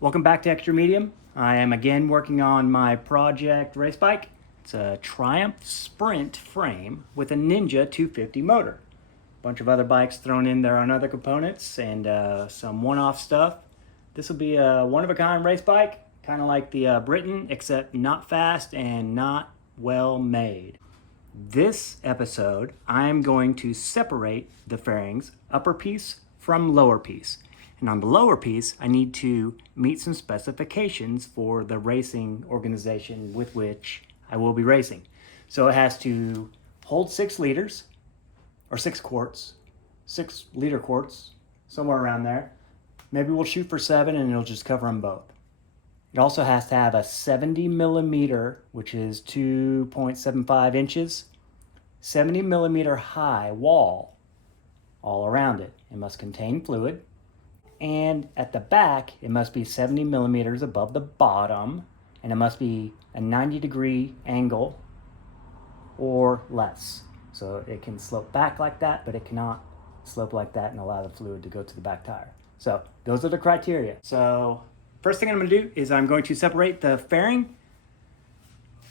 Welcome back to Extra Medium. I am again working on my project race bike. It's a Triumph Sprint frame with a Ninja 250 motor. A bunch of other bikes thrown in there on other components and some one-off stuff. This will be a one-of-a-kind race bike, kind of like the Britain, except not fast and not well made. This episode, I'm going to separate the fairings, upper piece from lower piece. And on the lower piece, I need to meet some specifications for the racing organization with which I will be racing. So it has to hold 6 liters, or 6 quarts, 6 liter quarts, somewhere around there. Maybe we'll shoot for 7 and it'll just cover them both. It also has to have a 70 millimeter, which is 2.75 inches, 70 millimeter high wall all around it. It must contain fluid. And at the back, it must be 70 millimeters above the bottom, and it must be a 90-degree angle or less. So it can slope back like that, but it cannot slope like that and allow the fluid to go to the back tire. So those are the criteria. So first thing I'm going to do is I'm going to separate the fairing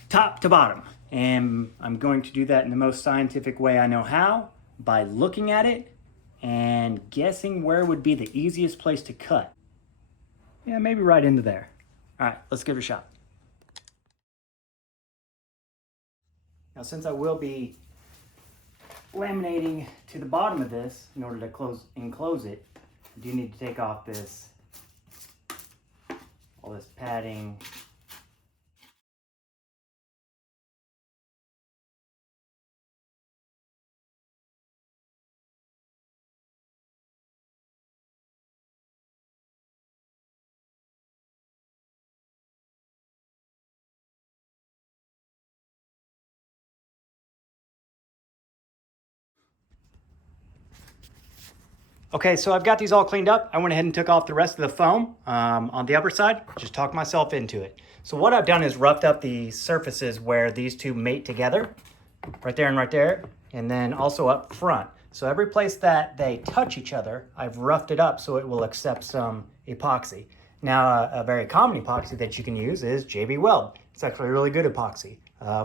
top to bottom. And I'm going to do that in the most scientific way I know how, by looking at it and guessing where would be the easiest place to cut. Yeah, maybe right into there. All right, let's give it a shot. Now, since I will be laminating to the bottom of this in order to enclose it, I do need to take off all this padding. Okay, so I've got these all cleaned up. I went ahead and took off the rest of the foam on the upper side, just talked myself into it. So what I've done is roughed up the surfaces where these two mate together, right there, and then also up front. So every place that they touch each other, I've roughed it up so it will accept some epoxy. Now, a very common epoxy that you can use is JB Weld. It's actually a really good epoxy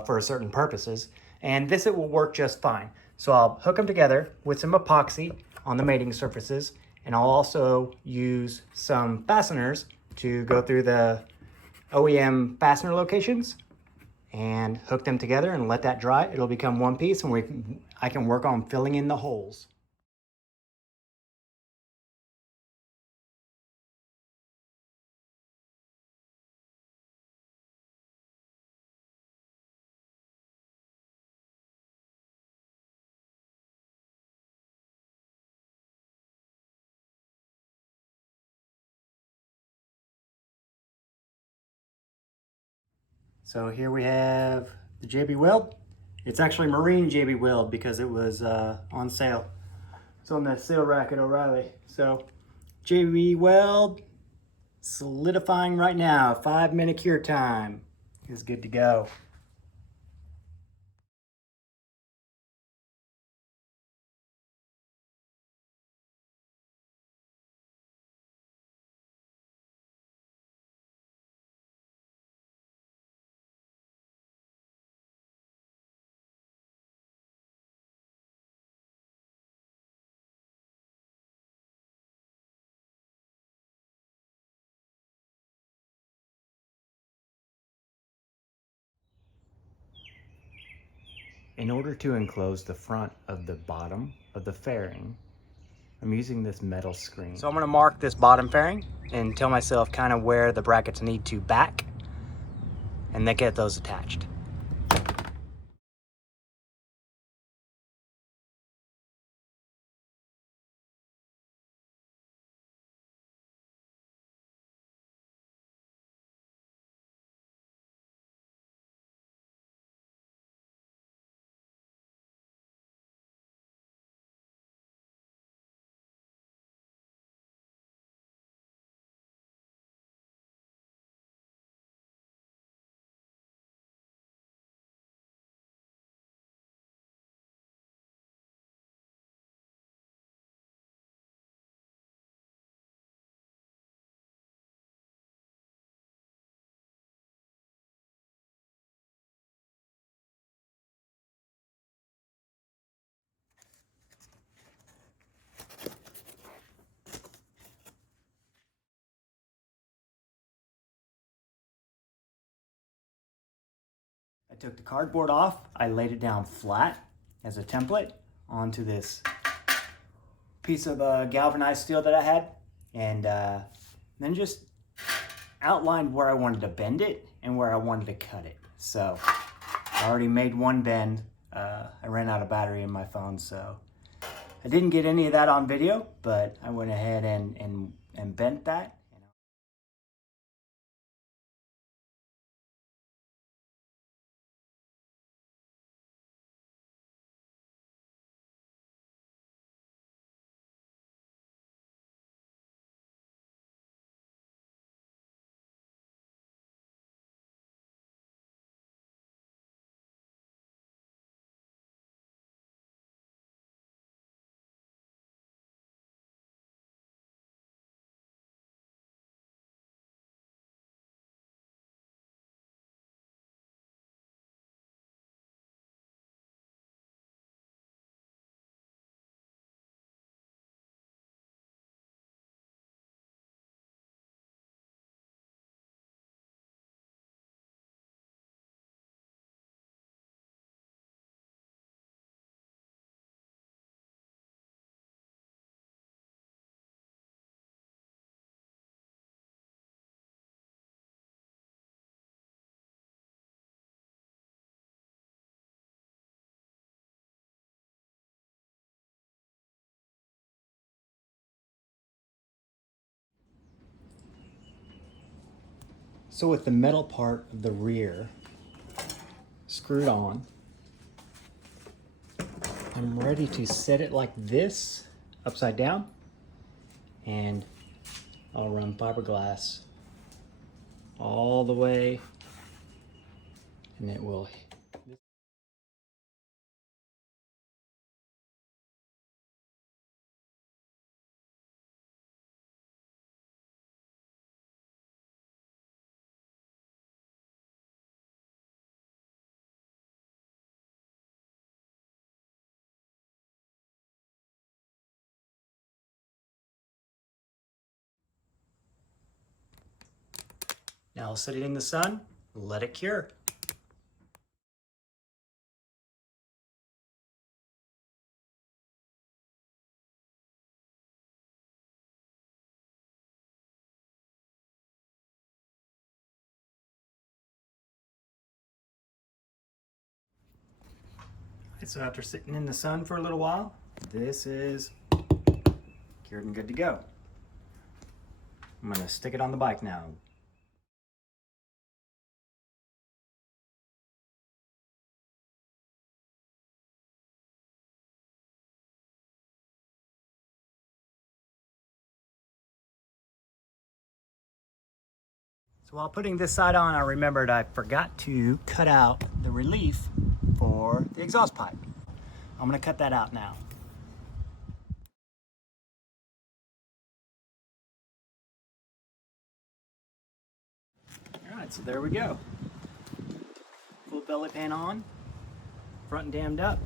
for certain purposes, and this it will work just fine. So I'll hook them together with some epoxy on the mating surfaces, and I'll also use some fasteners to go through the OEM fastener locations and hook them together and let that dry. It'll become one piece, and I can work on filling in the holes. So here we have the JB Weld. It's actually Marine JB Weld because it was on sale. It's on that sale rack at O'Reilly. So JB Weld solidifying right now. 5-minute cure time is good to go. In order to enclose the front of the bottom of the fairing, I'm using this metal screen. So I'm gonna mark this bottom fairing and tell myself kind of where the brackets need to back and then get those attached. I took the cardboard off, I laid it down flat as a template onto this piece of galvanized steel that I had, and then just outlined where I wanted to bend it and where I wanted to cut it. So I already made one bend. I ran out of battery in my phone, so I didn't get any of that on video, but I went ahead and bent that. So with the metal part of the rear screwed on, I'm ready to set it like this, upside down, and I'll run fiberglass all the way, and it will. Now I'll set it in the sun, let it cure. So after sitting in the sun for a little while, this is cured and good to go. I'm gonna stick it on the bike now. So while putting this side on, I remembered I forgot to cut out the relief for the exhaust pipe. I'm gonna cut that out now. All right, so there we go. Full belly pan on, front dammed up.